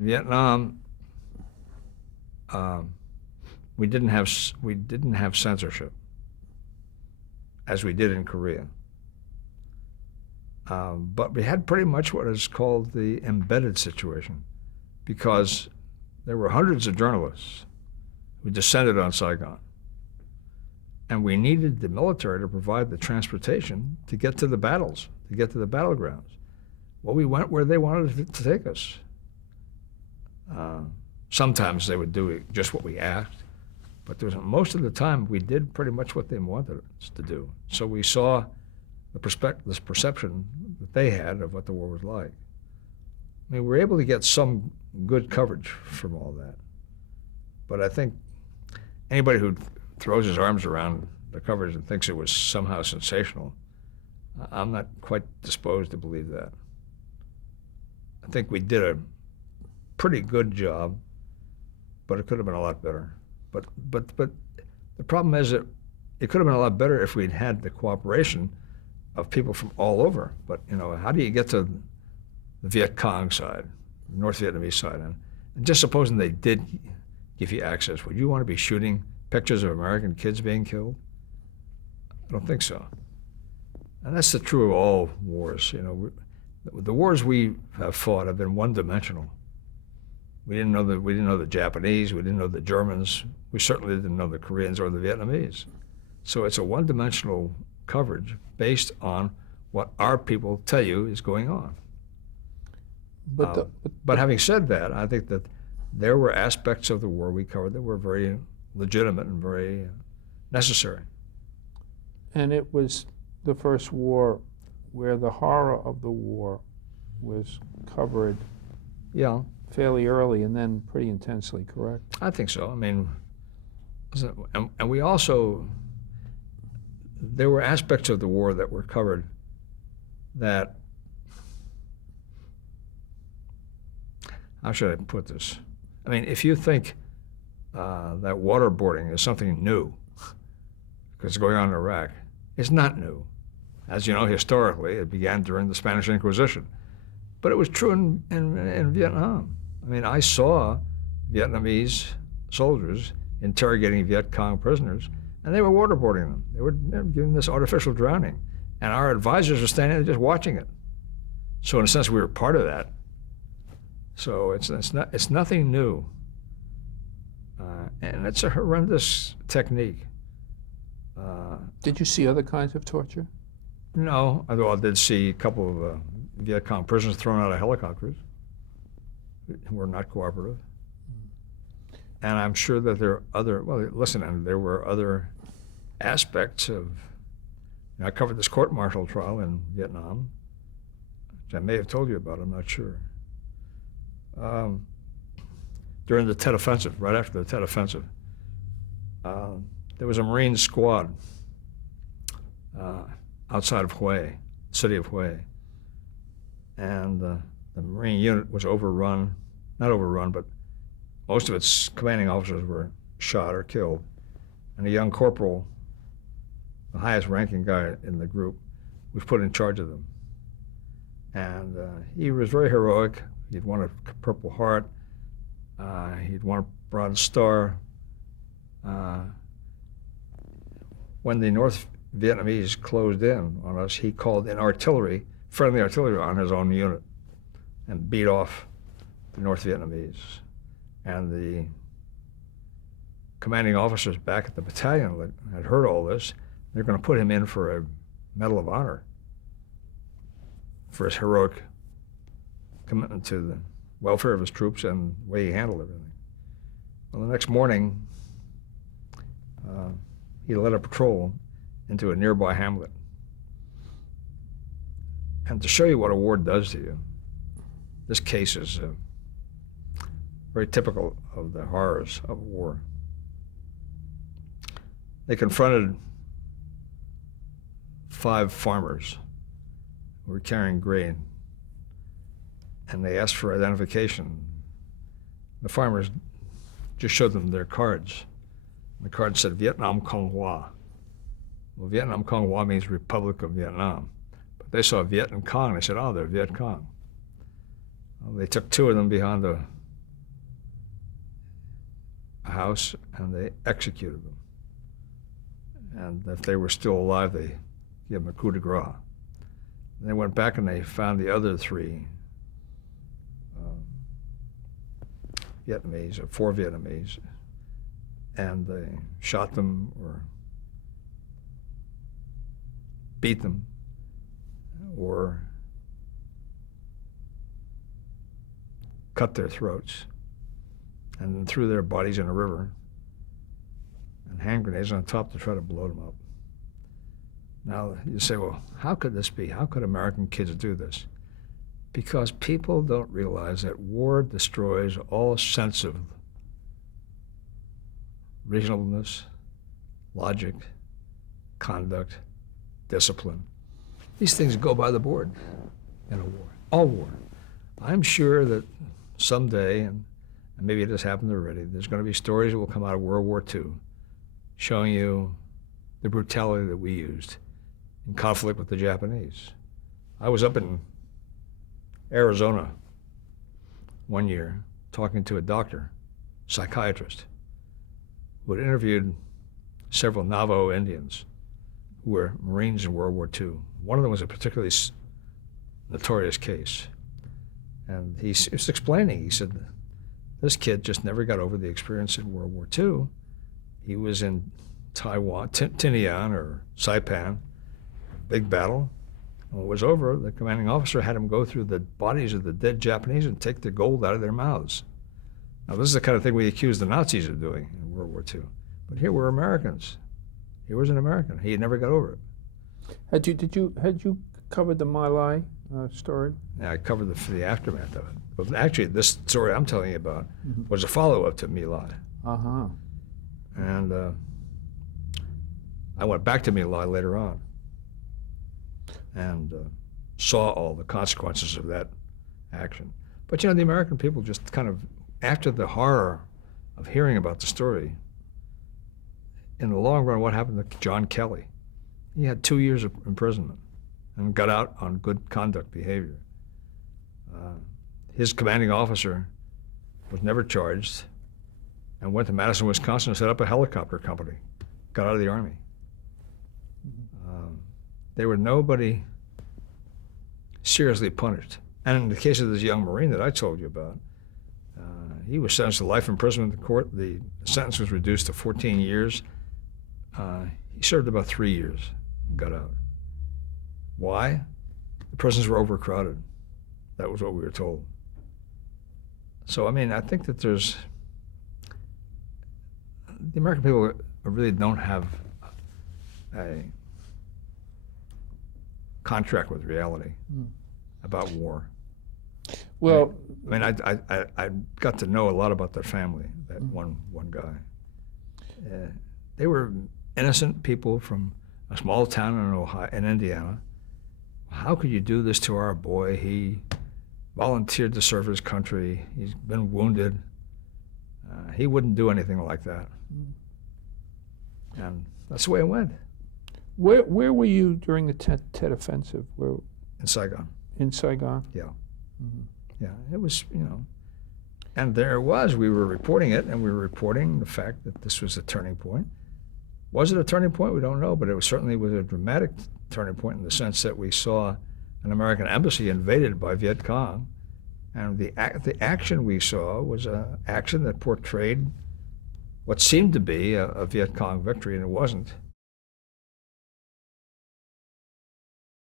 Vietnam, um, we didn't have censorship as we did in Korea. But we had pretty much what is called the embedded situation, because there were hundreds of journalists who descended on Saigon. And we needed the military to provide the transportation to get to the battles, to get to the battlegrounds. Well, we went where they wanted to take us. Sometimes they would do just what we asked, but most of the time we did pretty much what they wanted us to do. So we saw this perception that they had of what the war was like. I mean, we were able to get some good coverage from all that. But I think anybody who throws his arms around the coverage and thinks it was somehow sensational, I'm not quite disposed to believe that. I think we did a pretty good job, but it could have been a lot better. But the problem is that it could have been a lot better if we'd had the cooperation of people from all over. But, how do you get to the Viet Cong side, the North Vietnamese side? And just supposing they did give you access, would you want to be shooting pictures of American kids being killed? I don't think so. And that's true of all wars. The wars we have fought have been one-dimensional. We didn't know the Japanese, we didn't know the Germans, we certainly didn't know the Koreans or the Vietnamese. So it's a one-dimensional coverage based on what our people tell you is going on. But having said that, I think that there were aspects of the war we covered that were very legitimate and very necessary. And it was the first war where the horror of the war was covered fairly early and then pretty intensely, correct? I think so. I mean, and we also, there were aspects of the war that were covered that, how should I put this? I mean, if you think that waterboarding is something new, because it's going on in Iraq, it's not new. As you know, historically, it began during the Spanish Inquisition. But it was true in Vietnam. I mean, I saw Vietnamese soldiers interrogating Viet Cong prisoners, and they were waterboarding them. They were giving this artificial drowning. And our advisors were standing there just watching it. So in a sense, we were part of that. So it's nothing new. And it's a horrendous technique. Did you see other kinds of torture? No, although I did see a couple of Viet Cong prisoners thrown out of helicopters who were not cooperative. And I'm sure that there are and there were other aspects of, I covered this court-martial trial in Vietnam, which I may have told you about, I'm not sure. During the Tet Offensive, right after the Tet Offensive, there was a Marine squad outside of Hue, city of Hue, and the Marine unit was not overrun, but most of its commanding officers were shot or killed, and a young corporal, the highest ranking guy in the group, was put in charge of them. And he was very heroic. He'd won a Purple Heart. He'd won a Bronze Star. When the North Vietnamese closed in on us, he called in friendly artillery on his own unit and beat off the North Vietnamese. And the commanding officers back at the battalion had heard all this. They're going to put him in for a Medal of Honor for his heroic commitment to the welfare of his troops and the way he handled everything. Well, the next morning, he led a patrol into a nearby hamlet. And to show you what a war does to you, this case is very typical of the horrors of war. They confronted 5 farmers who were carrying grain, and they asked for identification. The farmers just showed them their cards. The card said Vietnam Cong Hoa. Well, Vietnam Cong Hoa means Republic of Vietnam. But they saw Viet and Cong, they said, oh, they're Viet Cong. Well, they took 2 of them behind the a house and they executed them. And if they were still alive, they gave them a coup de grace. And they went back and they found the other three Vietnamese, or 4 Vietnamese, and they shot them or beat them or cut their throats and then threw their bodies in a river and hand grenades on top to try to blow them up. Now you say, well, how could this be? How could American kids do this? Because people don't realize that war destroys all sense of reasonableness, logic, conduct, discipline. These things go by the board in a war, all war. I'm sure that someday, and maybe it has happened already, there's going to be stories that will come out of World War II showing you the brutality that we used in conflict with the Japanese. I was up in Arizona one year talking to a doctor, psychiatrist, who had interviewed several Navajo Indians who were Marines in World War II. One of them was a particularly notorious case. And he was explaining, he said, this kid just never got over the experience in World War II. He was in Taiwan, Tinian or Saipan, big battle. When it was over, the commanding officer had him go through the bodies of the dead Japanese and take the gold out of their mouths. Now, this is the kind of thing we accuse the Nazis of doing in World War II. But here we're Americans. He was an American. He never got over it. Had you covered the My Lai story? Yeah, I covered the aftermath of it. But actually, this story I'm telling you about was a follow-up to My Lai. Uh-huh. And I went back to My Lai later on and saw all the consequences of that action. But, the American people just kind of, after the horror of hearing about the story, in the long run, what happened to John Kelly? He had 2 years of imprisonment and got out on good conduct behavior. His commanding officer was never charged and went to Madison, Wisconsin and set up a helicopter company, got out of the Army. They were nobody seriously punished. And in the case of this young Marine that I told you about, he was sentenced to life imprisonment in the court. The sentence was reduced to 14 years. He served about 3 years and got out. Why? The prisons were overcrowded. That was what we were told. So, I think that the American people really don't have a contract with reality about war. Well, I got to know a lot about their family, that one guy. They were innocent people from a small town in Ohio, in Indiana. How could you do this to our boy? He volunteered to serve his country. He's been wounded. He wouldn't do anything like that. And that's the way it went. Where were you during the Tet Offensive? In Saigon. In Saigon? Yeah. Yeah, it was, and there it was. We were reporting it, and we were reporting the fact that this was a turning point. Was it a turning point? We don't know, but it certainly was a dramatic turning point in the sense that we saw an American embassy invaded by Viet Cong, and the action we saw was an action that portrayed what seemed to be a Viet Cong victory, and it wasn't.